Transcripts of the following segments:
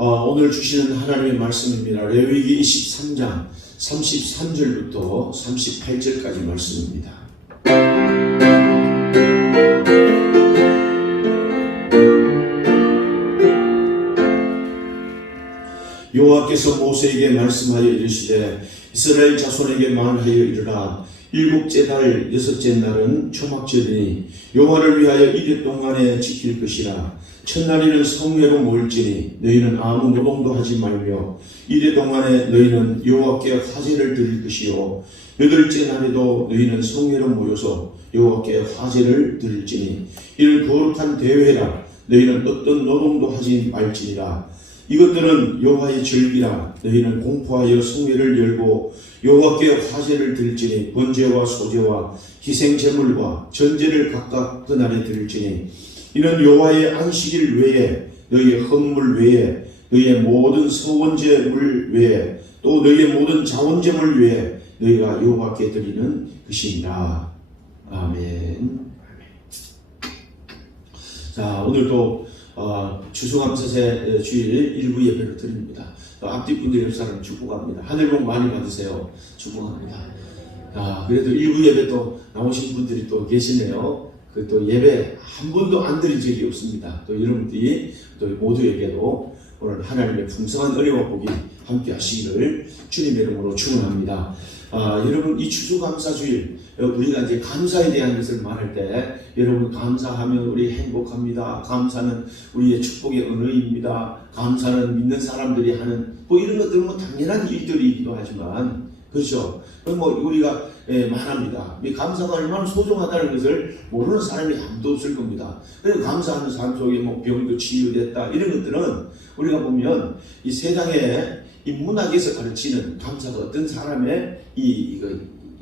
오늘 주시는 하나님의 말씀입니다. 레위기 23장 33절부터 38절까지 말씀입니다. 여호와께서 모세에게 말씀하여 이르시되 이스라엘 자손에게 말하여 이르라. 일곱째 달 여섯째 날은 초막절이니 여호와를 위하여 이래 동안에 지킬 것이라. 첫날에는 성회로 모일지니 너희는 아무 노동도 하지 말며 이래 동안에 너희는 여호와께 화제를 드릴 것이요 여덟째 날에도 너희는 성회로 모여서 여호와께 화제를 드릴지니 이는 거룩한 대회라. 너희는 어떤 노동도 하지 말지니라. 이것들은 여호와의 절기라. 너희는 공포하여 성회를 열고 여호와께 화제를 드릴지니 번제와 소제와 희생제물과 전제를 각각 그날에 드릴지니 이는 여호와의 안식일 외에 너희의 헌물 외에 너희의 모든 서원제물 외에 또 너희의 모든 자원제물 외에 너희가 여호와께 드리는 것이니라. 아멘. 자, 오늘도 추수감사제 주일 일부 예배를 드립니다. 앞뒤 분들 옆 사람 축복합니다. 하늘 복 많이 받으세요. 축복합니다. 그래도 일부 예배 또 나오신 분들이 또 계시네요. 그 또 예배 한 번도 안 드린 적이 없습니다. 또 여러분들이 또 모두에게도 오늘 하나님의 풍성한 은혜와 복이 함께 하시기를 주님의 이름으로 축원합니다. 여러분, 이 추수감사주일 우리가 이제 감사에 대한 것을 말할 때 여러분, 감사하면 우리 행복합니다. 감사는 우리의 축복의 언어입니다. 감사는 믿는 사람들이 하는 뭐 이런 것들은 뭐 당연한 일들이기도 하지만, 그렇죠? 우리가 말합니다. 이 감사가 얼마나 소중하다는 것을 모르는 사람이 아무도 없을 겁니다. 그래서 감사하는 사람 속에 뭐 병도 치유됐다 이런 것들은 우리가 보면 이 세상에 이 문학에서 가르치는 감사가 어떤 사람의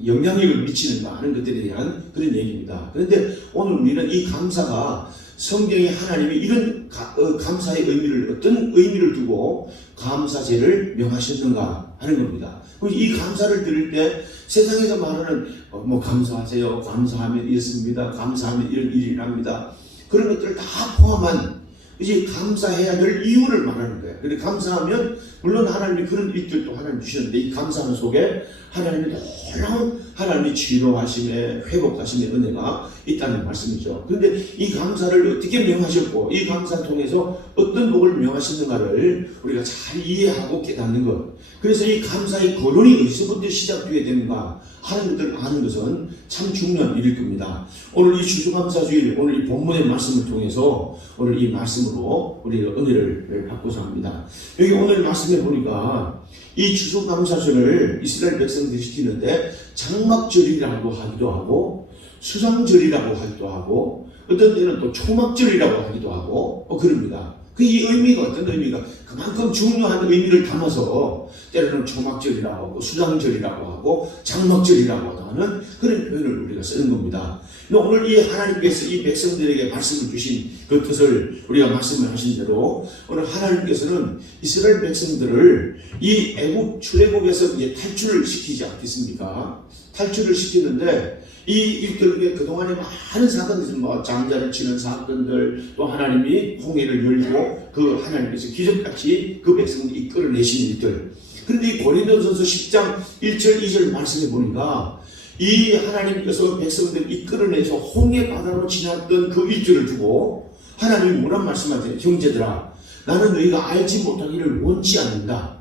영향력을 미치는가 하는 것들에 대한 그런 얘기입니다. 그런데 오늘 우리는 이 감사가 성경에 하나님이 이런 감사의 의미를 어떤 의미를 두고 감사제를 명하셨는가 하는 겁니다. 이 감사를 들을 때 세상에서 말하는 감사하세요, 감사하면 이렇습니다, 감사하면 이런 일이 납니다, 그런 것들을 다 포함한 이제 감사해야 될 이유를 말하는 거예요. 근데 감사하면 물론 하나님이 그런 일들도 하나님 주시는데 이 감사하는 속에 하나님이 놀라운 하나님이 치료하심에 회복하심의 은혜가 있다는 말씀이죠. 그런데 이 감사를 어떻게 명하셨고 이 감사를 통해서 어떤 복을 명하셨는가를 우리가 잘 이해하고 깨닫는 것. 그래서 이 감사의 거론이 어디서부터 시작되어야 되는가 하는 것들을 아는 것은 참 중요한 일일 겁니다. 오늘 이 추수감사주일, 오늘 이 본문의 말씀을 통해서 오늘 이 말씀으로 우리가 은혜를 받고자 합니다. 여기 오늘 말씀에 보니까 이 추수감사절을 이스라엘 백성들이 지키는데 장막절이라고 하기도 하고 수상절이라고 하기도 하고 어떤 때는 또 초막절이라고 하기도 하고 그럽니다. 이 의미가 어떤 의미가 그만큼 중요한 의미를 담아서 때로는 초막절이라고 하고 수장절이라고 하고 장막절이라고 하는 그런 표현을 우리가 쓰는 겁니다. 오늘 이 하나님께서 이 백성들에게 말씀을 주신 그 뜻을 우리가 말씀을 하신 대로 오늘 하나님께서는 이스라엘 백성들을 이 애국 출애굽에서 이제 탈출을 시키지 않겠습니까? 탈출을 시키는데 이 일들 그동안에 많은 사건들, 장자를 치는 사건들, 또 하나님이 홍해를 열고 그 하나님께서 기적같이 그 백성을 이끌어내신 일들. 그런데 이 고린도전서 10장 1절 2절 말씀해 보니까 이 하나님께서 백성들을 이끌어내서 홍해 바다로 지났던 그 일들을 두고 하나님이 뭐란 말씀하세요? 형제들아, 나는 너희가 알지 못하기를 원치 않는다.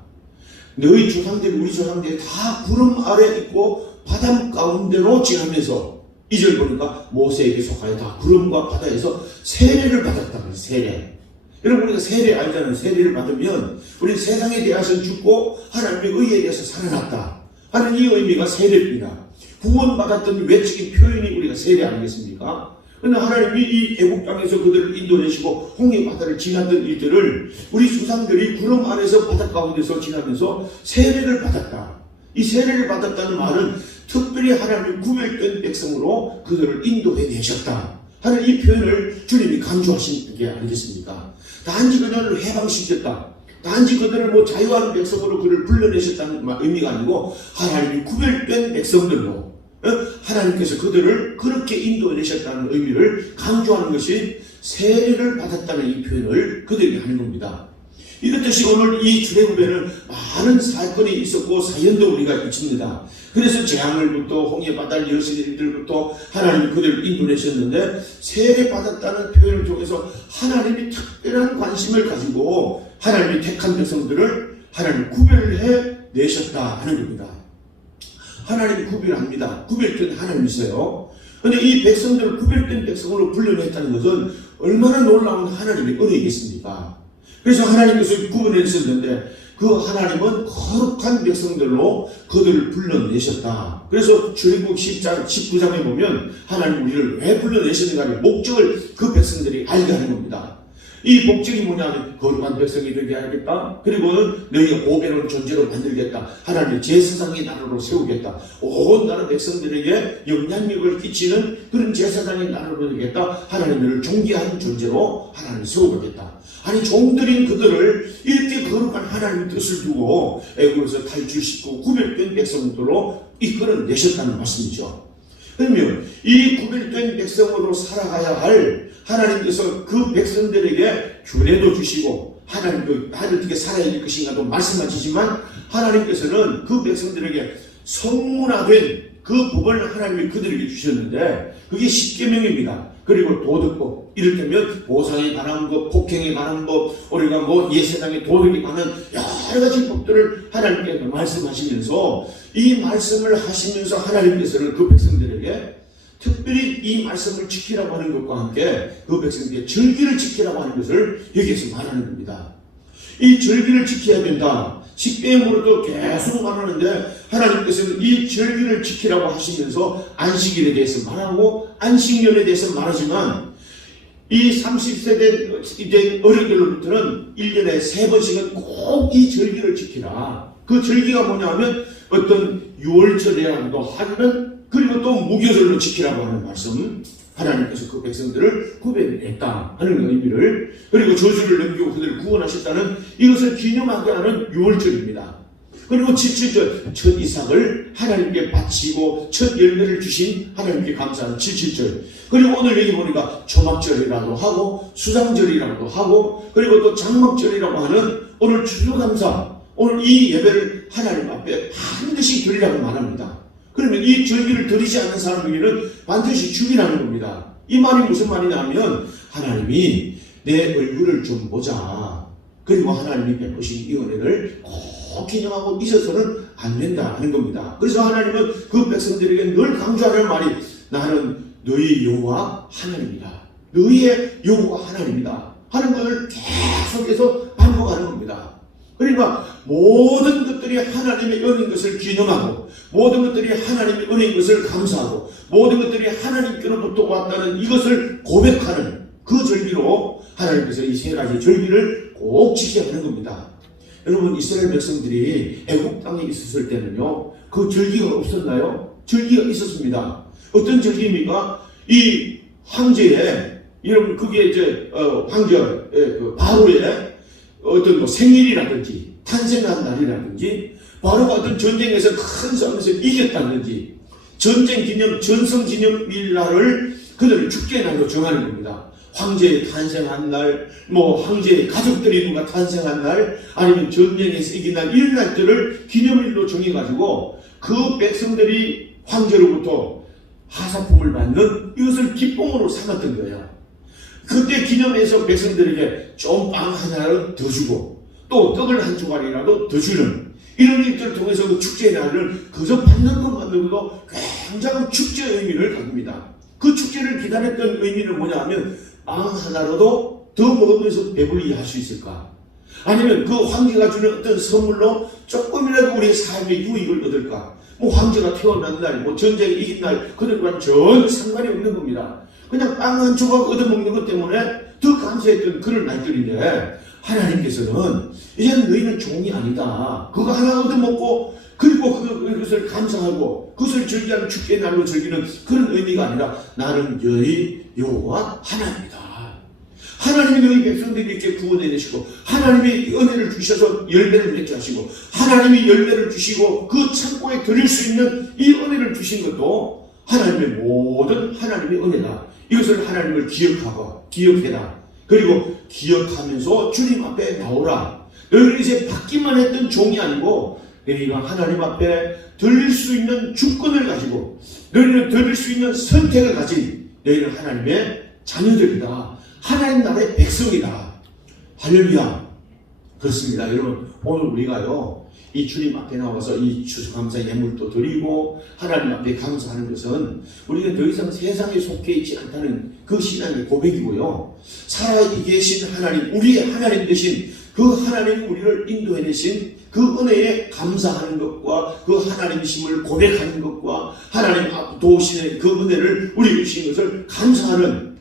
너희 조상들이 우리 조상들이 다 구름 아래 있고 바다 가운데로 지나면서 2절 보니까 모세에게 속하여 다 구름과 바다에서 세례를 받았다. 세례. 여러분, 우리가 세례 알잖아요. 세례를 받으면 우리 세상에 대해서 죽고 하나님의 의에 대해서 살아났다 하는 이 의미가 세례입니다. 구원받았던 외적인 표현이 우리가 세례 아니겠습니까? 그런데 하나님이 이 애국 땅에서 그들을 인도내시고 홍해 바다를 지났던 일들을 우리 조상들이 구름 아래서 바다 가운데서 지나면서 세례를 받았다. 이 세례를 받았다는 말은 특별히 하나님의 구별된 백성으로 그들을 인도해 내셨다 하는 이 표현을 주님이 강조하신 게 아니겠습니까? 단지 그들을 해방시켰다, 단지 그들을 자유하는 백성으로 그를 불러내셨다는 의미가 아니고 하나님이 구별된 백성들로 하나님께서 그들을 그렇게 인도해내셨다는 의미를 강조하는 것이 세례를 받았다는 이 표현을 그들이 하는 겁니다. 이렇듯이 오늘 이 출애굽에는 많은 사건이 있었고 사연도 우리가 있습니다. 그래서 재앙을부터 홍해바다를 여신 일들부터 하나님이 그들을 인도내셨는데 세례받았다는 표현을 통해서 하나님이 특별한 관심을 가지고 하나님이 택한 백성들을 하나님 구별해 내셨다 하는 겁니다. 하나님이 구별합니다. 구별된 하나님이세요. 그런데 이 백성들을 구별된 백성으로 불러냈다는 것은 얼마나 놀라운 하나님의 은혜이겠습니까? 그래서 하나님께서 구분했었는데 그 하나님은 거룩한 백성들로 그들을 불러내셨다. 그래서 출애굽 10장, 19장에 보면 하나님 우리를 왜 불러내시는가를 목적을 그 백성들이 알게 하는 겁니다. 이 목적이 뭐냐면 거룩한 백성이 되게 하겠다. 그리고는 너희가 보배로운 존재로 만들겠다. 하나님의 제사장의 나라로 세우겠다. 온 나라 백성들에게 영향력을 끼치는 그런 제사장의 나라로 되겠다. 하나님을 존귀한 존재로 하나님을 세우겠다. 아니 종들인 그들을 이렇게 거룩한 하나님의 뜻을 두고 애굽에서 탈출시키고 구별된 백성들로 이끌어내셨다는 말씀이죠. 그러면 이 구별된 백성으로 살아가야 할 하나님께서 그 백성들에게 규례도 주시고 하나님도 어떻게 살아야 될 것인가도 말씀하시지만 하나님께서는 그 백성들에게 성문화된 그 법을 하나님이 그들에게 주셨는데 그게 십계명입니다. 그리고 도덕법, 이를테면 보상에 관한 법, 폭행에 관한 법, 우리가 예세상의 도덕에 관한 여러 가지 법들을 하나님께서 말씀하시면서 이 말씀을 하시면서 하나님께서는 그 백성들에게 특별히 이 말씀을 지키라고 하는 것과 함께 그 백성들에게 절기를 지키라고 하는 것을 여기에서 말하는 겁니다. 이 절기를 지켜야 된다. 십계명으로도 계속 말하는데 하나님께서는 이 절기를 지키라고 하시면서 안식일에 대해서 말하고 안식년에 대해서 말하지만 이 30세 된 어린이들로부터는 1년에 3번씩은 꼭 이 절기를 지키라. 그 절기가 뭐냐 하면 어떤 유월절이라고도 하는 그리고 또 무교절로 지키라고 하는 말씀. 하나님께서 그 백성들을 구별했다 하는 의미를 그리고 저주를 넘기고 그들을 구원하셨다는 이것을 기념하게 하는 유월절입니다. 그리고 77절 첫 이삭을 하나님께 바치고 첫 열매를 주신 하나님께 감사하는 77절 그리고 오늘 여기 보니까 초막절이라고 하고 수상절이라고도 하고 그리고 또 장막절이라고 하는 오늘 추수감사 오늘 이 예배를 하나님 앞에 반드시 드리라고 말합니다. 그러면 이 절기를 드리지 않는 사람에게는 반드시 죽이라는 겁니다. 이 말이 무슨 말이냐면 하나님이 내 얼굴을 좀 보자. 그리고 하나님이 베푸신 이 은혜를 꼭 기념하고 잊어서는 안 된다 하는 겁니다. 그래서 하나님은 그 백성들에게 늘 강조하는 말이 나는 너희 여호와 하나님이다. 너희의 여호와 하나님이다 하는 것을 계속해서 반복하는 겁니다. 그러니까 모든 것들이 하나님의 은혜인 것을 기념하고 모든 것들이 하나님의 은혜인 것을 감사하고 모든 것들이 하나님께로부터 왔다는 이것을 고백하는 그 절기로 하나님께서 이 세 가지 절기를 꼭 지켜야 하는 겁니다. 여러분 이스라엘 백성들이 애국 땅에 있었을 때는요 그 절기가 없었나요? 절기가 있었습니다. 어떤 절기입니까? 이 황제의 여러분 그게 이제 황제 그 바로의 어떤 생일이라든지 탄생한 날이라든지 바로가 어떤 전쟁에서 큰 싸움에서 이겼다든지 전쟁 기념 전성 기념일날을 그들을 축제의 날로 정하는 겁니다. 황제의 탄생한 날, 황제의 가족들이 누가 탄생한 날, 아니면 전쟁에서 이긴 날, 이런 날들을 기념일로 정해가지고 그 백성들이 황제로부터 하사품을 받는 이것을 기쁨으로 삼았던 거예요. 그때 기념해서 백성들에게 좀 빵 하나를 더 주고 또 떡을 한 조각이라도 더 주는 이런 일들을 통해서 그 축제의 날을 그저 받는 것만으로도 굉장한 축제의 의미를 갖습니다. 그 축제를 기다렸던 의미는 뭐냐 하면 빵 하나라도 더 먹으면서 배불리 할 수 있을까? 아니면 그 황제가 주는 어떤 선물로 조금이라도 우리의 삶의 유익을 얻을까? 황제가 태어난 날, 전쟁에 이긴 날, 그들과는 전혀 상관이 없는 겁니다. 그냥 빵 한 조각 얻어먹는 것 때문에 더 감사했던 그런 날들인데 하나님께서는 이제 너희는 종이 아니다. 그거 하나 얻어먹고 그리고 그것을 감사하고 그것을 즐기하는 축제의 날로 즐기는 그런 의미가 아니라 나는 너희 여호와 하나님이다. 하나님이 너희 백성들에게 구원해 내시고 하나님이 은혜를 주셔서 열매를 맺게 하시고 하나님이 열매를 주시고 그 창고에 드릴 수 있는 이 은혜를 주신 것도 하나님의 모든 하나님의 은혜다. 이것을 하나님을 기억하고 기억해라. 그리고 기억하면서 주님 앞에 나오라. 너희는 이제 받기만 했던 종이 아니고 너희가 하나님 앞에 드릴 수 있는 주권을 가지고 너희는 드릴 수 있는 선택을 가진 너희는 하나님의 자녀들이다. 하나님 나라의 백성이다. 할렐루야. 그렇습니다. 여러분, 오늘 우리가요, 이 주님 앞에 나와서 이 추수감사 예물도 드리고 하나님 앞에 감사하는 것은 우리가 더 이상 세상에 속해 있지 않다는 그 신앙의 고백이고요. 살아계신 하나님, 우리의 하나님 되신 그 하나님 우리를 인도해내신 그 은혜에 감사하는 것과 그 하나님이심을 고백하는 것과 하나님 도우시는 그 은혜를 우리에게 주신 것을 감사하는,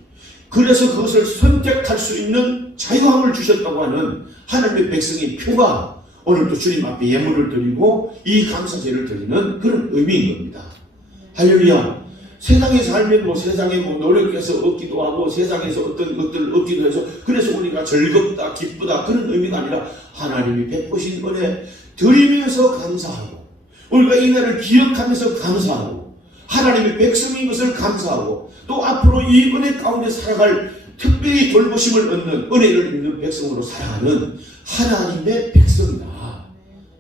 그래서 그것을 선택할 수 있는 자유함을 주셨다고 하는 하나님의 백성의 표가 오늘도 주님 앞에 예물을 드리고 이 감사제를 드리는 그런 의미인 겁니다. 할렐루야. 세상에 살면 세상에 노력해서 얻기도 하고 세상에서 어떤 것들을 얻기도 해서 그래서 우리가 즐겁다 기쁘다 그런 의미가 아니라 하나님이 베푸신 은혜 드리면서 감사하고 우리가 이 날을 기억하면서 감사하고 하나님의 백성인 것을 감사하고 또 앞으로 이 은혜 가운데 살아갈 특별히 돌보심을 얻는 은혜를 입는 백성으로 살아가는 하나님의 백성이다.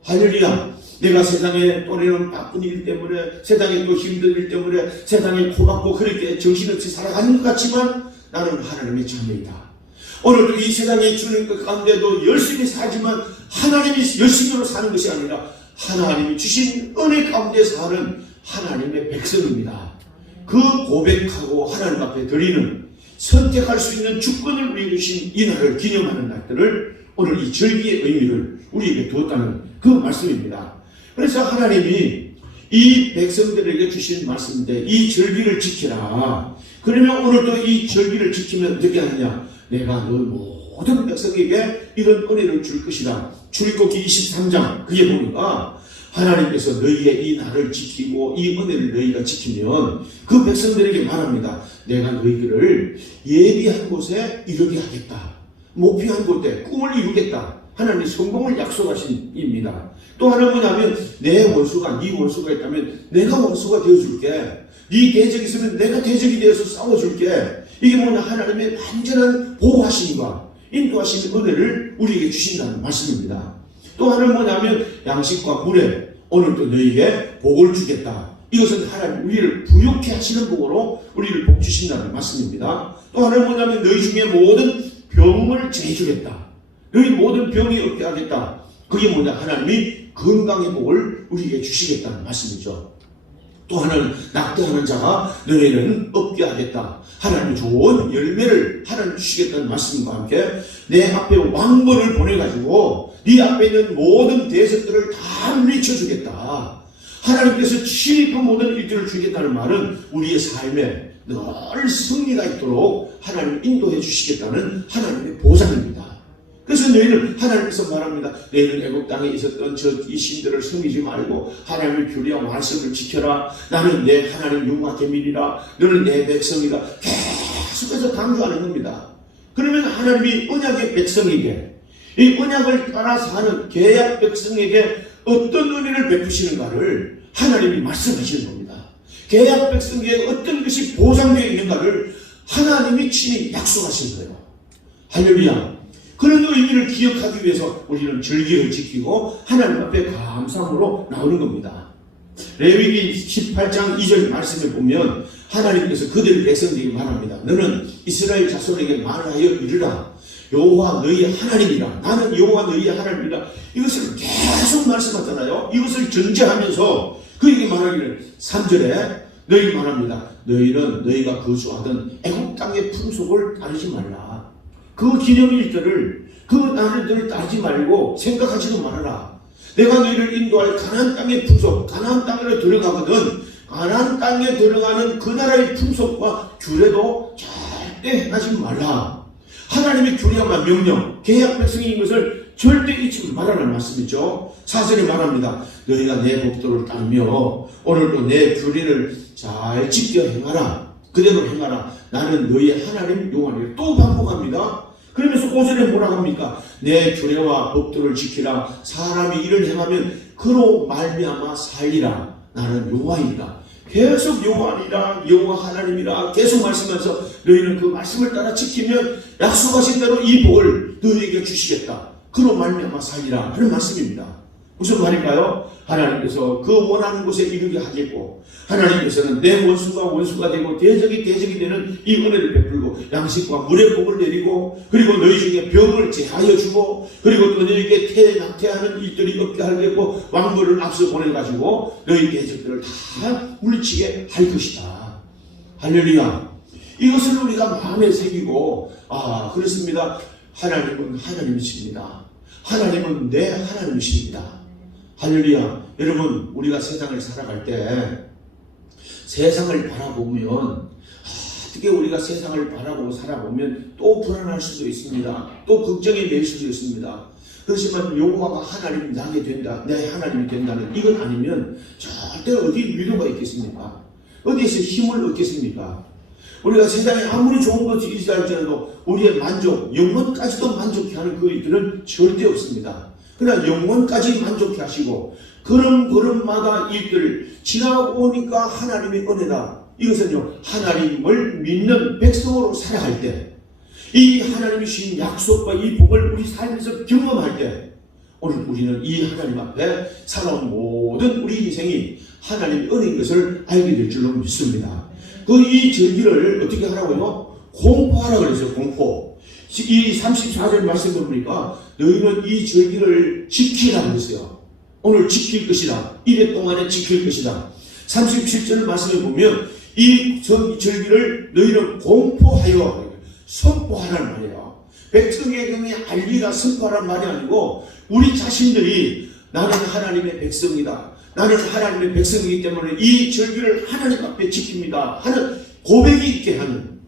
할렐루야. 내가 세상에 또래는 바쁜 일 때문에 세상에 또 힘든 일 때문에 세상에 코박고 그렇게 정신없이 살아가는 것 같지만 나는 하나님의 자녀이다. 오늘도 이 세상에 주는 것 가운데도 열심히 살지만 하나님이 열심히로 사는 것이 아니라 하나님이 주신 은혜 가운데 사는 하나님의 백성입니다. 그 고백하고 하나님 앞에 드리는 선택할 수 있는 주권을 우리에게 주신 이 날을 기념하는 날들을 오늘 이 절기의 의미를 우리에게 두었다는 그 말씀입니다. 그래서 하나님이 이 백성들에게 주신 말씀인데 이 절기를 지키라. 그러면 오늘도 이 절기를 지키면 어떻게 하느냐? 내가 너희 모든 백성에게 이런 은혜를 줄 것이다. 출애굽기 23장 그게 보니까 하나님께서 너희의 이 날을 지키고 이 은혜를 너희가 지키면 그 백성들에게 말합니다. 내가 너희들을 예비한 곳에 이르게 하겠다. 목표한 곳에 꿈을 이루겠다. 하나님이 성공을 약속하신 입니다. 또 하나 뭐냐면 내 원수가 네 원수가 있다면 내가 원수가 되어줄게. 네 대적이 있으면 내가 대적이 되어서 싸워줄게. 이게 뭐냐? 하나님의 완전한 보호하심과 인도하시는 은혜를 우리에게 주신다는 말씀입니다. 또 하나는 뭐냐면 양식과 물에 오늘도 너희에게 복을 주겠다. 이것은 하나님 우리를 부욕해 하시는 복으로 우리를 복 주신다는 말씀입니다. 또 하나는 뭐냐면 너희 중에 모든 병을 제해주겠다. 너희 모든 병이 없게 하겠다. 그게 뭐냐? 하나님이 건강의 복을 우리에게 주시겠다는 말씀이죠. 또 하나는 낙태하는 자가 너희는 없게 하겠다. 하나님 좋은 열매를 하나님 주시겠다는 말씀과 함께 내 앞에 왕벌을 보내가지고 네 앞에 있는 모든 대적들을 다 물리쳐주겠다. 하나님께서 친히 그 모든 일들을 주겠다는 말은 우리의 삶에 늘 승리가 있도록 하나님 인도해 주시겠다는 하나님의 보장입니다. 그래서 너희는 하나님께서 말합니다. 너희는 애국 땅에 있었던 이 신들을 섬기지 말고 하나님의 규례와 말씀을 지켜라. 나는 내 하나님 여호와 계밀이라. 너는 내 백성이다. 계속해서 강조하는 겁니다. 그러면 하나님이 언약의 백성에게 이 언약을 따라 사는 계약 백성에게 어떤 은혜를 베푸시는가를 하나님이 말씀하시는 겁니다. 계약 백성에게 어떤 것이 보장되어 있는가를 하나님이 친히 약속하신 거예요. 할렐루야. 그런 의미를 기억하기 위해서 우리는 절기를 지키고 하나님 앞에 감사함으로 나오는 겁니다. 레위기 18장 2절 말씀에 보면 하나님께서 그들 백성들에게 말합니다. 너는 이스라엘 자손에게 말하여 이르라. 여호와 너희의 하나님이라. 나는 여호와 너희의 하나님이라. 이것을 계속 말씀하잖아요. 이것을 전제하면서 그에게 말하기를 3절에 너희에게 말합니다. 너희는 너희가 거주하던 애국 땅의 풍속을 따르지 말라. 그 기념일들을 그 날들을 따르지 말고 생각하지도 말아라. 내가 너희를 인도할 가나안 땅의 풍속, 가나안 땅으로 들어가거든 가나안 땅에 들어가는 그 나라의 풍속과 규례도 절대 행하지 말라. 하나님의 규례와 명령, 계약 백성인 것을 절대 잊지 말라는 말씀이죠. 4절에 말합니다. 너희가 내 법도를 따르며 오늘도 내 규례를 잘 지켜 행하라. 그대로 행하라. 나는 너희의 하나님 여호와니라. 또 반복합니다. 그러면서 5절에 뭐라고 합니까? 내 규례와 법도를 지키라. 사람이 이를 행하면 그로 말미암아 살리라. 나는 여호와이다. 계속 여호와니라 여호와 하나님이라 계속 말씀하면서 너희는 그 말씀을 따라 지키면 약속하신 대로 이 복을 너희에게 주시겠다. 그로 말미암아 살리라 하는 말씀입니다. 무슨 말일까요? 하나님께서 그 원하는 곳에 이르게 하겠고, 하나님께서는 내 원수가 원수가 되고 대적이 되는 이 은혜를 베풀고 양식과 물의 복을 내리고, 그리고 너희 중에 병을 제하여 주고, 그리고 또 너희에게 낙태하는 일들이 없게 하겠고, 왕벌을 앞서 보내가지고 너희 대적들을 다 물리치게 할 것이다. 할렐루야. 이것을 우리가 마음에 새기고, 그렇습니다. 하나님은 하나님이십니다. 하나님은 내 하나님이십니다. 할렐루야. 여러분, 우리가 세상을 살아갈 때 세상을 바라보면, 어떻게 우리가 세상을 바라보고 살아보면 또 불안할 수도 있습니다. 또 걱정이 될 수도 있습니다. 그렇지만 여호와가 하나님이 나게 된다, 내 하나님이 된다는 이건 아니면 절대 어디 위로가 있겠습니까? 어디에서 힘을 얻겠습니까? 우리가 세상에 아무리 좋은 것이 있다 할지라도 우리의 만족, 영혼까지도 만족해 하는 그 일들은 절대 없습니다. 그러나 영혼까지 만족해 하시고 걸음걸음마다 일들을 지나고 오니까 하나님의 은혜다. 이것은요, 하나님을 믿는 백성으로 살아갈 때, 이 하나님이 주신 약속과 이 복을 우리 삶에서 경험할 때, 오늘 우리는 이 하나님 앞에 살아온 모든 우리 인생이 하나님의 은혜인 것을 알게 될 줄로 믿습니다. 이 절기를 어떻게 하라고요? 공포하라고 그랬어요. 공포. 이 34절 말씀을 보니까 너희는 이 절기를 지키라고 했어요. 오늘 지킬 것이다. 이래 동안에 지킬 것이다. 37절 말씀을 보면 이 절기를 너희는 공포하여 선포하라는 말이에요. 백성에게 알리라 선포하라는 말이 아니고 우리 자신들이 나는 하나님의 백성이다. 나는 하나님의 백성이기 때문에 이 절기를 하나님 앞에 지킵니다 하는 고백이 있게 하는,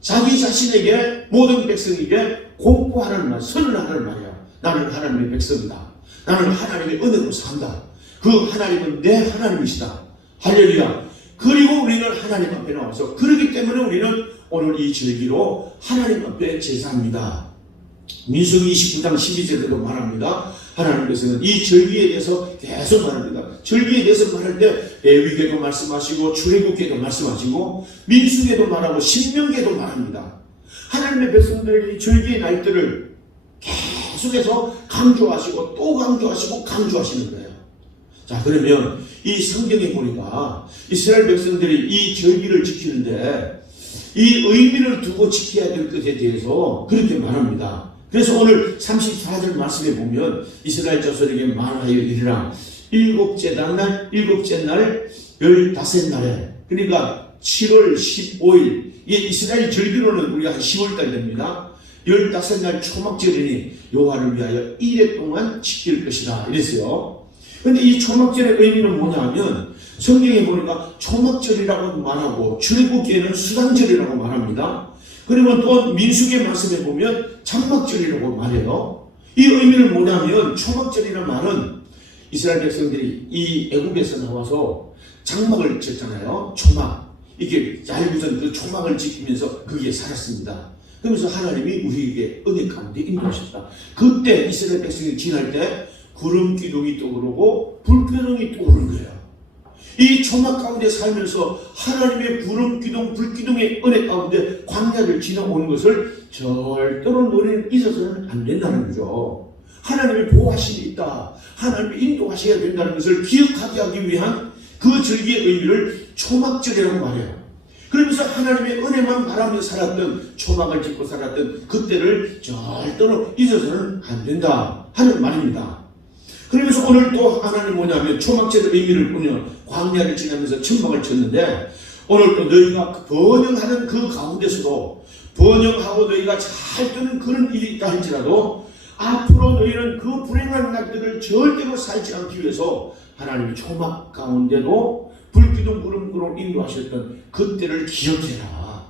자기 자신에게 모든 백성에게 공포하는 말, 선언하는 말이야. 나는 하나님의 백성이다. 나는 하나님의 은혜로 산다. 그 하나님은 내 하나님이시다. 할렐루야. 그리고 우리는 하나님 앞에 나와서, 그렇기 때문에 우리는 오늘 이 절기로 하나님 앞에 제사합니다. 민수기 29장 12절에도 말합니다. 하나님께서는 이 절기에 대해서 계속 말합니다. 절기에 대해서 말할 때 레위기에도 말씀하시고 출애굽기에도 말씀하시고 민수기에도 말하고 신명기에도 말합니다. 하나님의 백성들의 절기의 날들을 계속해서 강조하시고 또 강조하시고 강조하시는 거예요. 자, 그러면 이 성경에 보니까 이스라엘 백성들이 이 절기를 지키는데 이 의미를 두고 지켜야 될 것에 대해서 그렇게 말합니다. 그래서 오늘 34절 말씀에 보면 이스라엘 자손에게 말하여 이르라. 일곱째 날 15날에, 그러니까 7월 15일, 이스라엘 절기로는 우리가 한 10월달 됩니다. 15날 초막절이니 여호와를 위하여 1회 동안 지킬 것이다 이랬어요. 그런데 이 초막절의 의미는 뭐냐 하면 성경에 보니까 초막절이라고 말하고 출애굽기에는 수장절이라고 말합니다. 그러면 또 민수기의 말씀에 보면 장막절이라고 말해요. 이 의미는 뭐냐면 초막절이라는 말은 이스라엘 백성들이 이 애국에서 나와서 장막을 쳤잖아요. 초막. 이게 얇은 그 초막을 지키면서 거기에 살았습니다. 그러면서 하나님이 우리에게 은혜 가운데 인도하셨다. 그때 이스라엘 백성이 지날 때 구름 기둥이 떠오르고 불 기둥이 떠오르는 거예요. 이 초막 가운데 살면서 하나님의 구름 기둥, 불 기둥의 은혜 가운데 광야를 지나오는 것을 절대로 너희는 잊어서는 안 된다는 거죠. 하나님의 보호하심이 있다. 하나님의 인도하셔야 된다는 것을 기억하게 하기 위한 그 절기의 의미를 초막절이라고 말해요. 그러면서 하나님의 은혜만 바라며 살았던, 초막을 짓고 살았던 그때를 절대로 잊어서는 안 된다 하는 말입니다. 그러면서 오늘 또 하나는 뭐냐면 초막절의 의미를 보면 광야를 지나면서 천막을 쳤는데, 오늘 또 너희가 번영하는 그 가운데서도 번영하고 너희가 잘 되는 그런 일이 있다 할지라도 앞으로 너희는 그 불행한 날들을 절대로 살지 않기 위해서 하나님의 초막 가운데도 불기둥 구름구름 인도하셨던 그때를 기억해라.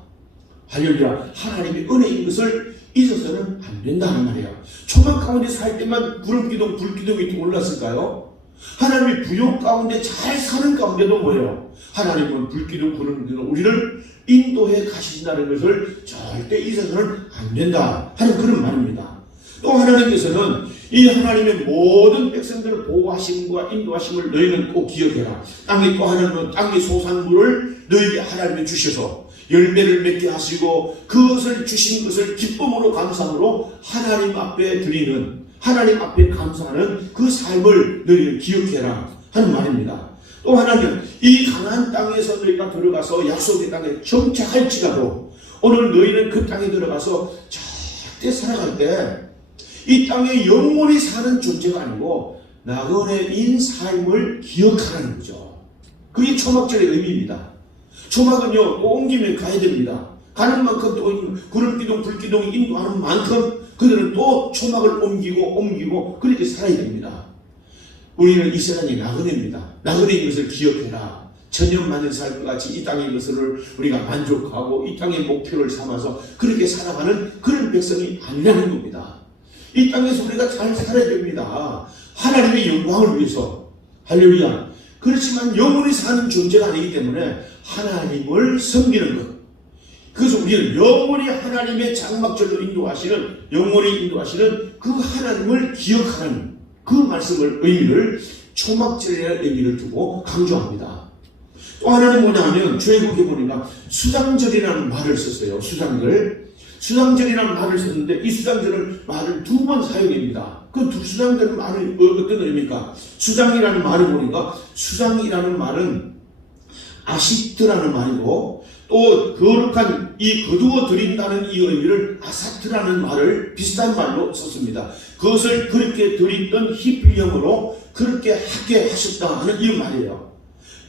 할렐루야. 하나님의 은혜인 것을 잊어서는 안 된다는 말이에요. 초막 가운데 살 때만 구름기둥 불기둥이 올랐을까요? 하나님의 부요 가운데 잘 사는 가운데도 뭐예요? 하나님은 불기둥 구름기둥 우리를 인도해 가신다는 것을 절대 잊어서는 안 된다 하는 그런 말입니다. 또 하나님께서는 이 하나님의 모든 백성들을 보호하심과 인도하심을 너희는 꼭 기억해라. 땅에 또 하나님은 땅의 소산물을 너희에게 하나님이 주셔서 열매를 맺게 하시고 그것을 주신 것을 기쁨으로 감사함으로 하나님 앞에 드리는, 하나님 앞에 감사하는 그 삶을 너희는 기억해라 하는 말입니다. 또 하나는 이 가나안 땅에서 너희가 들어가서 약속의 땅에 정착할지라도 오늘 너희는 그 땅에 들어가서 절대 살아갈 때 이 땅에 영원히 사는 존재가 아니고 나그네인 삶을 기억하라는 거죠. 그게 초막절의 의미입니다. 초막은요, 또 옮기면 가야 됩니다. 가는 만큼 또 구름기둥, 불기둥이 인도하는 만큼 그들은 또 초막을 옮기고 그렇게 살아야 됩니다. 우리는 이 세상이 나그네입니다. 나그네인 것을 기억해라. 천년만년 삶과 같이 이 땅의 것을 우리가 만족하고 이 땅의 목표를 삼아서 그렇게 살아가는 그런 백성이 아니라는 겁니다. 이 땅에서 우리가 잘 살아야 됩니다. 하나님의 영광을 위해서. 할렐루야. 그렇지만 영원히 사는 존재가 아니기 때문에 하나님을 섬기는 것. 그래서 우리는 영원히 하나님의 장막절로 영원히 인도하시는 그 하나님을 기억하는 그 말씀을, 의미를 초막절이라는 의미를 두고 강조합니다. 또 하나는 뭐냐 하면 출애굽에 보니까 수장절이라는 말을 썼어요. 수장절이라는 말을 썼는데 이 수장절은 말을 2번 사용합니다. 그 수장절은 말은 어떤 의미입니까? 수장이라는 말을 보니까 수장이라는 말은 아시트라는 말이고 또 거룩한 이 거두어 드린다는 이 의미를 아사트라는 말을 비슷한 말로 썼습니다. 그것을 그렇게 드리던 히브리어로 그렇게 하게 하셨다 하는 이 말이에요.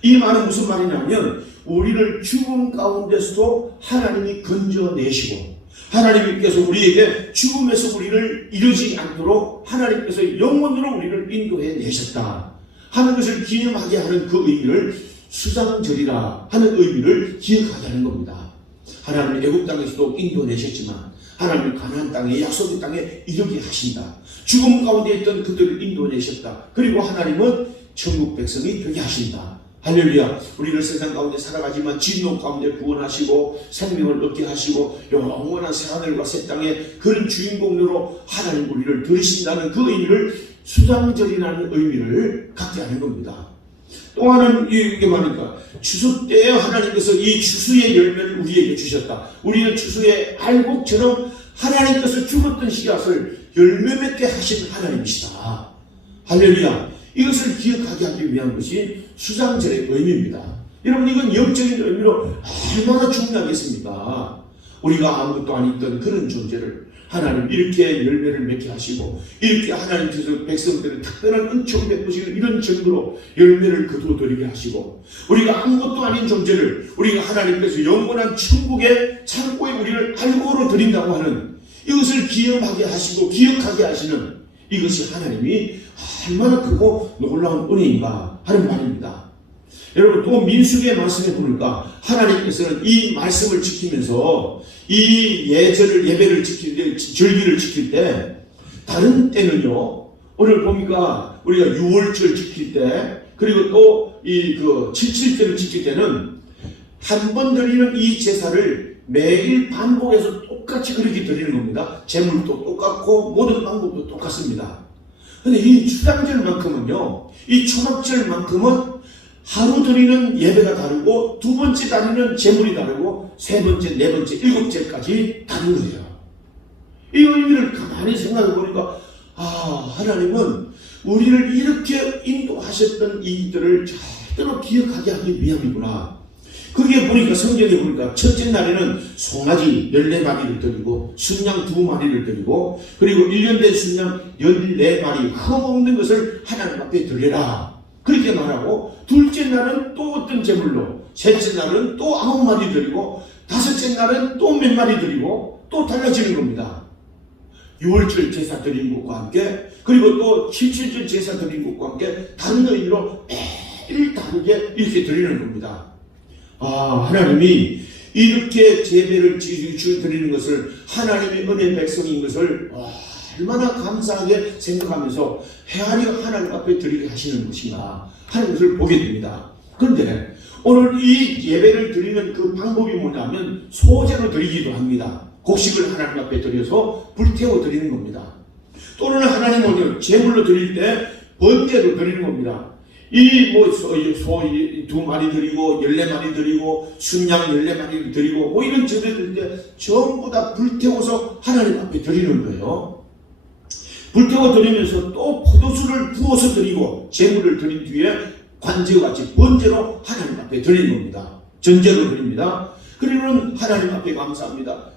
이 말은 무슨 말이냐면 우리를 죽음 가운데서도 하나님이 건져내시고 하나님께서 우리에게 죽음에서 우리를 이르지 않도록 하나님께서 영원으로 우리를 인도해 내셨다 하는 것을 기념하게 하는 그 의미를 수장절이라 하는 의미를 기억하게 하는 겁니다. 하나님은 애굽 땅에서도 인도내셨지만 하나님은 가나안 땅에 약속의 땅에 이르게 하신다. 죽음 가운데 있던 그들을 인도내셨다. 그리고 하나님은 천국 백성이 되게 하신다. 할렐루야. 우리는 세상 가운데 살아가지만 진노 가운데 구원하시고 생명을 얻게 하시고 영원한 새하늘과 새 땅의 그런 주인공으로 하나님 우리를 들으신다는 그 의미를 수장절이라는 의미를 갖게 하는 겁니다. 또 하나는 이게 말입니까? 추수 때에 하나님께서 이 추수의 열매를 우리에게 주셨다. 우리는 추수의 알곡처럼 하나님께서 죽었던 씨앗을 열매 맺게 하신 하나님이시다. 할렐루야. 이것을 기억하게 하기 위한 것이 수장절의 의미입니다. 여러분, 이건 영적인 의미로 얼마나 중요하겠습니까? 우리가 아무것도 아니던 그런 존재를 하나님 이렇게 열매를 맺게 하시고 이렇게 하나님께서 백성들의 특별한 은총 베푸시는 이런 정도로 열매를 거두어드리게 하시고 우리가 아무것도 아닌 존재를 우리가 하나님께서 영원한 천국의 창고에 우리를 알고로 드린다고 하는 이것을 기억하게 하시고 기억하게 하시는 이것이 하나님이 얼마나 크고 놀라운 은혜인가 하는 말입니다. 여러분, 또 민수기의 말씀에 보니까 하나님께서는 이 말씀을 지키면서 이 예배를 지킬 때, 절기를 지킬 때 다른 때는요, 오늘 보니까 우리가 6월절 지킬 때 그리고 또 이 77절을 지킬 때는 한 번 드리는 이 제사를 매일 반복해서 똑같이 그렇게 드리는 겁니다. 제물도 똑같고 모든 방법도 똑같습니다. 근데 이 수장절만큼은요, 이 초막절만큼은 하루 드리는 예배가 다르고 두 번째 드리는 제물이 다르고 세 번째, 네 번째, 일곱째까지 다른 거예요. 이 의미를 가만히 생각해 보니까 하나님은 우리를 이렇게 인도하셨던 이들을 절대로 기억하게 하기 위함이구나. 그게 보니까 성경에 보니까 첫째 날에는 송아지 14마리를 드리고 순양 2마리를 드리고 그리고 1년 된 순양 14마리 흠없는 것을 하나님 앞에 드려라. 그렇게 말하고 둘째 날은 또 어떤 제물로 셋째 날은 또 9마리 드리고 다섯째 날은 또 몇 마리 드리고 또 달라지는 겁니다. 6월절 제사 드린 것과 함께 그리고 또 77절 제사 드린 것과 함께 다른 의미로 매일 다르게 이렇게 드리는 겁니다. 하나님이 이렇게 제배를 드리는 것을 하나님의 은혜 백성인 것을 얼마나 감사하게 생각하면서 헤아려 하나님 앞에 드리게 하시는 것인가 하는 것을 보게 됩니다. 그런데 오늘 이 예배를 드리는 그 방법이 뭐냐면 소제로 드리기도 합니다. 곡식을 하나님 앞에 드려서 불태워 드리는 겁니다. 또는 하나님은 제물로 드릴 때 번제로 드리는 겁니다. 이 소 2마리 드리고 14마리 드리고 순양 14마리 드리고 뭐 이런 제물들 때 전부 다 불태워서 하나님 앞에 드리는 거예요. 불태워 드리면서 또 포도주를 부어서 드리고 제물을 드린 뒤에 관제와 같이 번제로 하나님 앞에 드리는 겁니다. 전제로 드립니다. 그러면 하나님 앞에 감사합니다.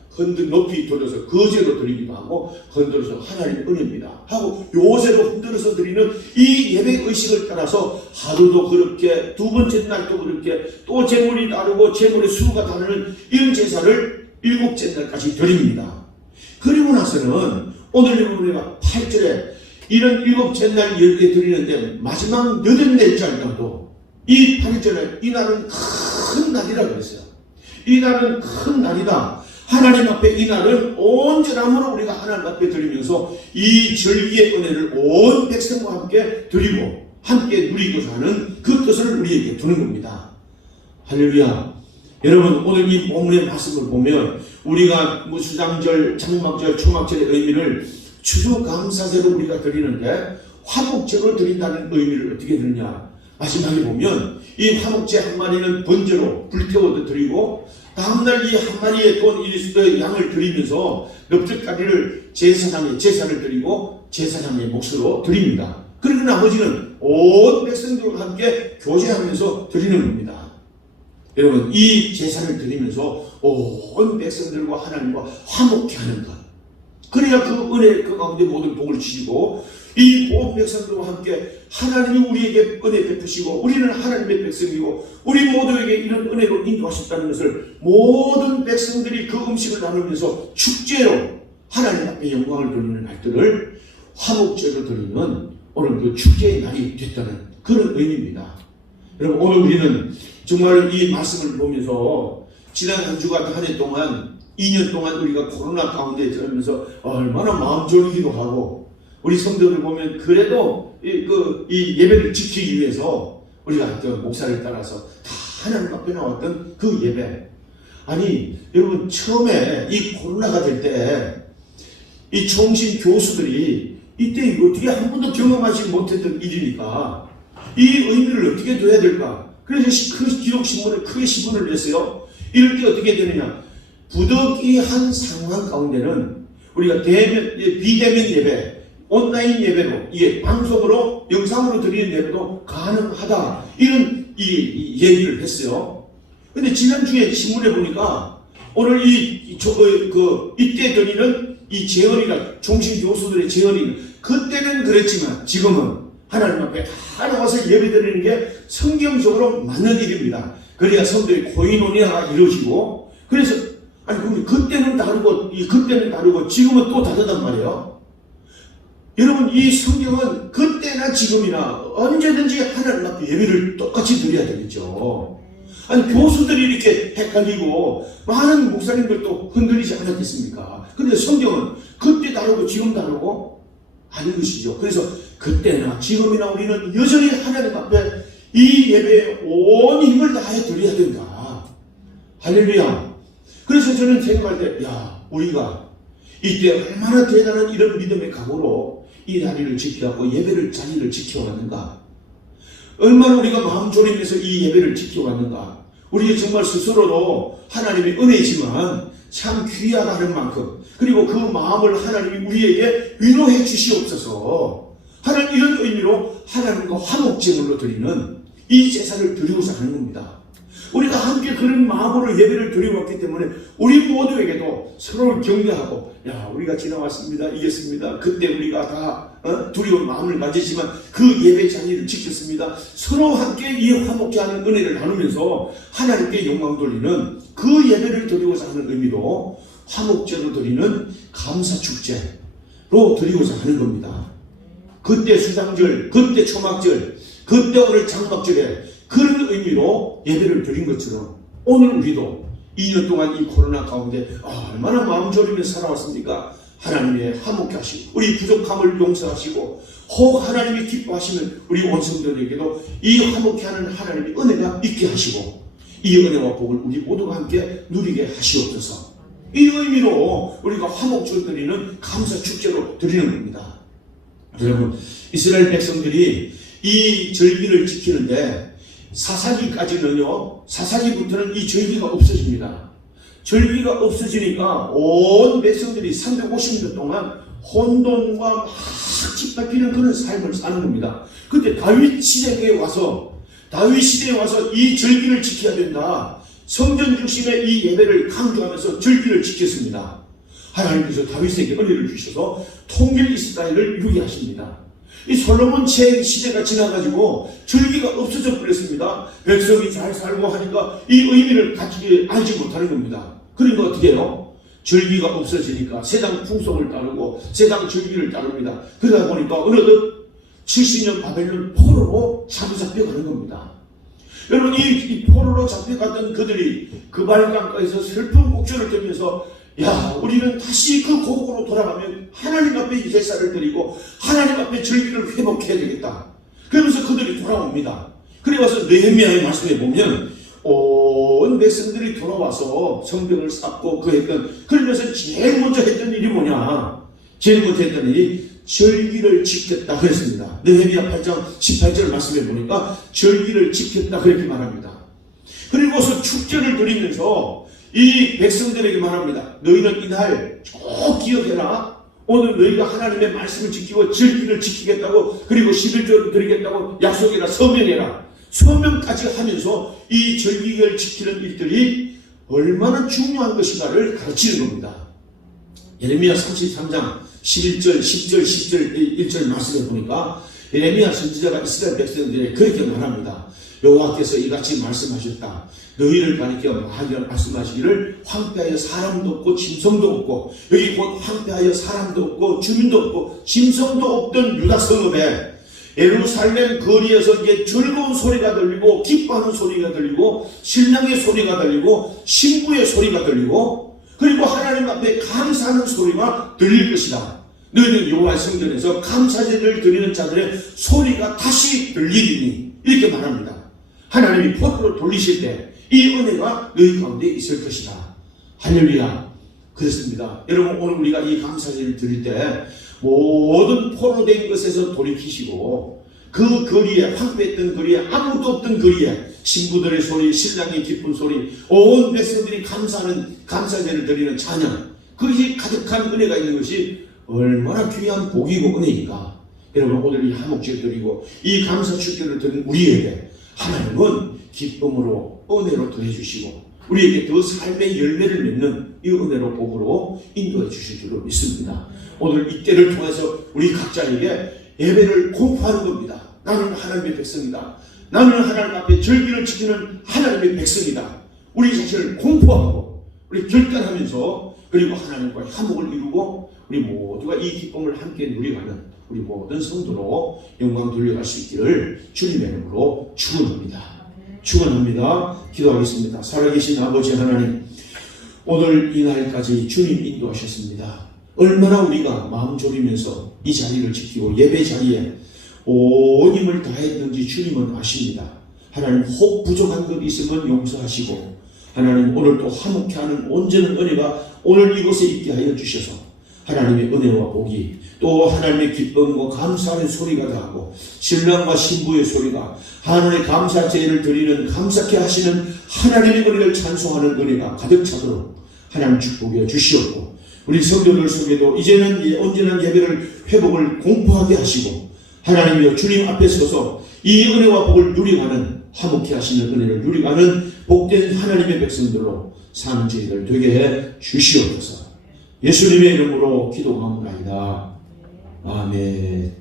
높이 돌려서 거제로 드리기도 하고 흔들어서 하나님 은혜입니다 하고 요새로 흔들어서 드리는 이 예배 의식을 따라서 하루도 그렇게 두 번째 날도 그렇게 또 제물이 다르고 제물의 수가 다르는 이런 제사를 7째 날까지 드립니다. 그리고 나서는 오늘 우리가 8절에 이런 7째 날 예배 드리는데 마지막 8날짜리라도 이 8절에 이 날은 큰 날이라고 그랬어요. 이 날은 큰 날이다. 하나님 앞에 이 날은 온 전함으로 우리가 하나님 앞에 드리면서 이 절기의 은혜를 온 백성과 함께 드리고 함께 누리고자 하는 그 뜻을 우리에게 두는 겁니다. 할렐루야. 여러분 오늘 이 본문의 말씀을 보면 우리가 수장절, 장막절, 초막절의 의미를 추수감사제로 우리가 드리는데 화목제로 드린다는 의미를 어떻게 드느냐. 마지막에 보면 이 화목제 한 마리는 번제로 불태워도 드리고 다음날 이 한 마리의 양을 드리면서 넙죽가리를 제사장의 제사를 드리고 제사장의 몫으로 드립니다. 그리고 나머지는 온 백성들과 함께 교제하면서 드리는 겁니다. 여러분 이 제사를 드리면서 온 백성들과 하나님과 화목케 하는 것, 그래야 그 은혜 그 가운데 모든 복을 주시고 이 온 백성들과 함께 하나님이 우리에게 은혜 베푸시고 우리는 하나님의 백성이고 우리 모두에게 이런 은혜로 인도하셨다는 것을 모든 백성들이 그 음식을 나누면서 축제로 하나님 앞에 영광을 돌리는 날들을 화목제로 드리는 오늘 그 축제의 날이 됐다는 그런 의미입니다. 여러분 오늘 우리는 정말 이 말씀을 보면서 지난 한 주간 한 해 동안 2년 동안 우리가 코로나 가운데 들으면서 얼마나 마음 졸이기도 하고 우리 성도들 보면 그래도 이 예배를 지키기 위해서 우리가 목사를 따라서 다 하나님 앞에 나왔던 그 예배. 아니 여러분 처음에 이 코로나가 될 때 이 총신 교수들이 이때 어떻게 한 번도 경험하지 못했던 일이니까 이 의미를 어떻게 둬야 될까. 그래서 그 기록신문을 크게 신문을 냈어요. 이럴 때 어떻게 되느냐. 부득이한 상황 가운데는 우리가 비대면 예배 온라인 예배로, 이게 방송으로, 영상으로 드리는 예배도 가능하다. 이런 얘기를 했어요. 근데 지난주에 신문에 보니까 오늘 이때 드리는 이 재헌이라, 종신 교수들의 재헌이 그때는 그랬지만 지금은 하나님 앞에 다 나와서 예배 드리는 게 성경적으로 맞는 일입니다. 그래야 성도의 코이노니아가 이루어지고, 그래서, 그럼 그때는 다르고 지금은 또 다르단 말이에요. 여러분 이 성경은 그때나 지금이나 언제든지 하나님 앞에 예배를 똑같이 드려야 되겠죠. 교수들이 이렇게 헷갈리고 많은 목사님들도 흔들리지 않았겠습니까? 그런데 성경은 그때 다르고 지금 다르고 아닌 것이죠. 그래서 그때나 지금이나 우리는 여전히 하나님 앞에 이 예배에 온 힘을 다해 드려야 된다. 할렐루야. 그래서 저는 생각할 때 우리가 이때 얼마나 대단한 이런 믿음의 각오로 이 자리를 지켜왔고 예배를 자리를 지켜왔는가. 얼마나 우리가 마음 졸이면서 이 예배를 지켜왔는가. 우리 정말 스스로도 하나님의 은혜지만 참 귀하다는 만큼 그리고 그 마음을 하나님이 우리에게 위로해 주시옵소서. 하나님 이런 의미로 하나님과 화목제물로 드리는 이 제사를 드리고자 하는 겁니다. 우리가 함께 그런 마음으로 예배를 드려왔기 때문에 우리 모두에게도 서로를 격려하고 우리가 지나왔습니다. 이겼습니다. 그때 우리가 다 두려운 마음을 가지지만 그 예배 자리를 지켰습니다. 서로 함께 이 화목케 하는 은혜를 나누면서 하나님께 영광 돌리는 그 예배를 드리고자 하는 의미로 화목제로 드리는 감사축제로 드리고자 하는 겁니다. 그때 수장절, 그때 초막절, 그때 오늘 장막절에 그런 의미로 예배를 드린 것처럼 오늘 우리도 2년 동안 이 코로나 가운데 얼마나 마음 졸이며 살아왔습니까? 하나님의 화목케 하시고 우리 부족함을 용서하시고 혹 하나님이 기뻐하시는 우리 원성들에게도 이 화목케 하는 하나님의 은혜가 있게 하시고 이 은혜와 복을 우리 모두가 함께 누리게 하시옵소서. 이 의미로 우리가 화목절 드리는 감사축제로 드리는 겁니다. 여러분, 이스라엘 백성들이 이 절기를 지키는데 사사기까지는요, 사사기부터는 이 절기가 없어집니다. 절기가 없어지니까 온 백성들이 350년 동안 혼돈과 막 짓밟히는 그런 삶을 사는 겁니다. 그때 다윗 시대에 와서 이 절기를 지켜야 된다. 성전 중심의 이 예배를 강조하면서 절기를 지켰습니다. 하나님께서 다윗에게 은혜를 주셔서 통일 이스라엘을 이루게 하십니다. 이 솔로몬 제 시대가 지나가지고 절기가 없어져 버렸습니다. 백성이 잘 살고 하니까 이 의미를 알지 못하는 겁니다. 그러니까 어떻게 해요? 절기가 없어지니까 세상 풍속을 따르고 세상 절기를 따릅니다. 그러다 보니까 어느덧 70년 바벨론 포로로 사로잡혀가는 겁니다. 여러분, 이 포로로 잡혀갔던 그들이 그 발강가에서 슬픈 곡절을 들면서 야, 우리는 다시 그 고국으로 돌아가면 하나님 앞에 제사를 드리고 하나님 앞에 절기를 회복해야 되겠다. 그러면서 그들이 돌아옵니다. 그래 와서 느헤미야의 말씀에 보면 온 백성들이 돌아와서 성벽을 쌓고 그러면서 제일 먼저 했던 일이 뭐냐? 제일 먼저 했던 일이 절기를 지켰다 그랬습니다. 느헤미야 8장 18절 말씀에 보니까 절기를 지켰다 그렇게 말합니다. 그리고서 축제를 드리면서 이 백성들에게 말합니다. 너희는 이날 꼭 기억해라. 오늘 너희가 하나님의 말씀을 지키고 절기를 지키겠다고, 그리고 11조를 드리겠다고 약속해라. 서명해라. 서명까지 하면서 이 절기를 지키는 일들이 얼마나 중요한 것인가를 가르치는 겁니다. 예레미야 33장 11절, 10절, 10절, 1절 말씀에 보니까 예레미야 선지자가 이스라엘 백성들에게 그렇게 말합니다. 여호와께서 이같이 말씀하셨다. 너희를 가리켜 말씀하시기를 황폐하여 사람도 없고 짐승도 없고, 여기 곧 황폐하여 사람도 없고 주민도 없고 짐승도 없던 유다 성읍에 예루살렘 거리에서 이제 즐거운 소리가 들리고 기뻐하는 소리가 들리고 신랑의 소리가 들리고 신부의 소리가 들리고 그리고 하나님 앞에 감사하는 소리가 들릴 것이다. 너희는 여호와의 성전에서 감사제를 드리는 자들의 소리가 다시 들리리니, 이렇게 말합니다. 하나님이 포로로 돌리실 때 이 은혜가 너희 가운데 있을 것이다. 할렐루야. 그렇습니다. 여러분, 오늘 우리가 이 감사제를 드릴 때 모든 포로된 것에서 돌이키시고 그 거리에, 황폐했던 거리에, 아무도 없던 거리에 신부들의 소리, 신랑의 기쁜 소리, 온 백성들이 감사하는 감사제를 드리는 찬양, 그것이 가득한 은혜가 있는 것이 얼마나 귀한 복이고 은혜인가. 여러분, 오늘 이 한몫을 드리고 이 감사 축제를 드린 우리에게 하나님은 기쁨으로 은혜로 더해주시고 우리에게 더 삶의 열매를 맺는 이 은혜로 복으로 인도해 주실 줄로 믿습니다. 오늘 이 때를 통해서 우리 각자에게 예배를 공포하는 겁니다. 나는 하나님의 백성이다. 나는 하나님 앞에 절기를 지키는 하나님의 백성이다. 우리 자신을 공포하고 우리 결단하면서, 그리고 하나님과 화목을 이루고 우리 모두가 이 기쁨을 함께 누려가는 우리 모든 성도로 영광 돌려갈 수 있기를 주님의 이름으로 축원합니다. 축원합니다. 기도하겠습니다. 살아계신 아버지 하나님, 오늘 이 날까지 주님 인도하셨습니다. 얼마나 우리가 마음 졸이면서 이 자리를 지키고 예배 자리에 온 힘을 다했는지 주님은 아십니다. 하나님, 혹 부족한 것 있으면 용서하시고, 하나님 오늘 또 화목케 하는 온전한 은혜가 오늘 이곳에 있게 하여 주셔서 하나님의 은혜와 복이, 또 하나님의 기쁨과 감사하는 소리가 나고 신랑과 신부의 소리가, 하나님의 감사제를 드리는 감사케 하시는 하나님의 은혜를 찬송하는 은혜가 가득 차도록 하나님 축복해 주시옵고, 우리 성도들 속에도 이제는 온전한 예배를 회복을 공포하게 하시고, 하나님이여 주님 앞에 서서 이 은혜와 복을 누려가는, 화목케 하시는 은혜를 누려가는 복된 하나님의 백성들로 사는 저희들 되게 해 주시옵소서. 예수님의 이름으로 기도합니다. 아멘.